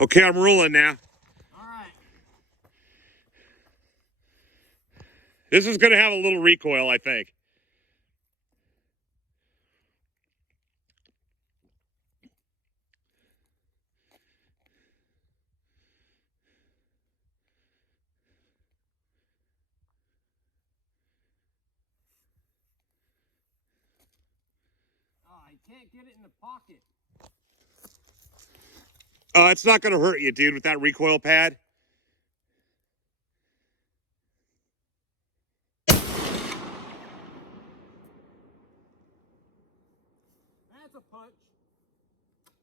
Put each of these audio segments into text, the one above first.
Okay, I'm rolling now. All right. This is going to have a little recoil, I think. Oh, I can't get it in the pocket. It's not going to hurt you, dude, with that recoil pad. That's a punch.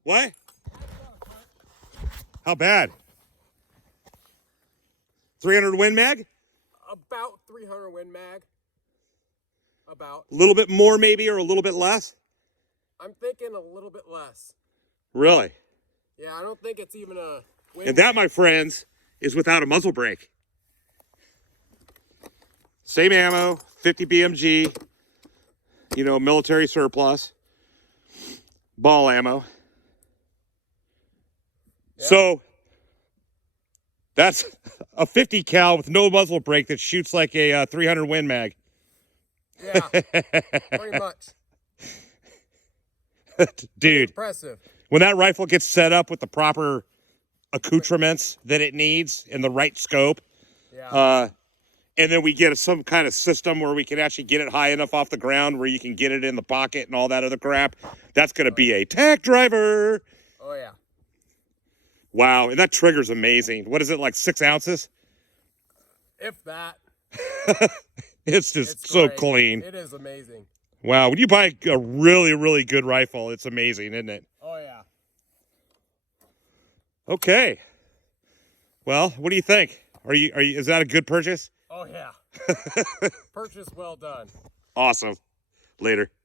What? That's not a punch. How bad? 300 Win Mag? About 300 Win Mag. About. A little bit more, maybe, or a little bit less? I'm thinking a little bit less. Really? Yeah, I don't think it's even a Win And that, Mag. my friends, is without a muzzle brake. Same ammo, 50 BMG, you know, military surplus, ball ammo. Yeah. So that's a 50 cal with no muzzle brake that shoots like a 300 Win Mag. Yeah, pretty much. Dude, Impressive. when that rifle gets set up with the proper accoutrements that it needs in the right scope, Yeah. and then we get some kind of system where we can actually get it high enough off the ground where you can get it in the pocket and all that other crap, that's going to be a tack driver. Oh, yeah. Wow, and that trigger's amazing. What is it, like 6 ounces? If that. It's just It's so great. clean. It is amazing. Wow, when you buy a really, really good rifle, it's amazing, isn't it? Oh, yeah. Okay. Well, what do you think? Is that a good purchase? Oh, yeah. Purchase well done. Awesome. Later.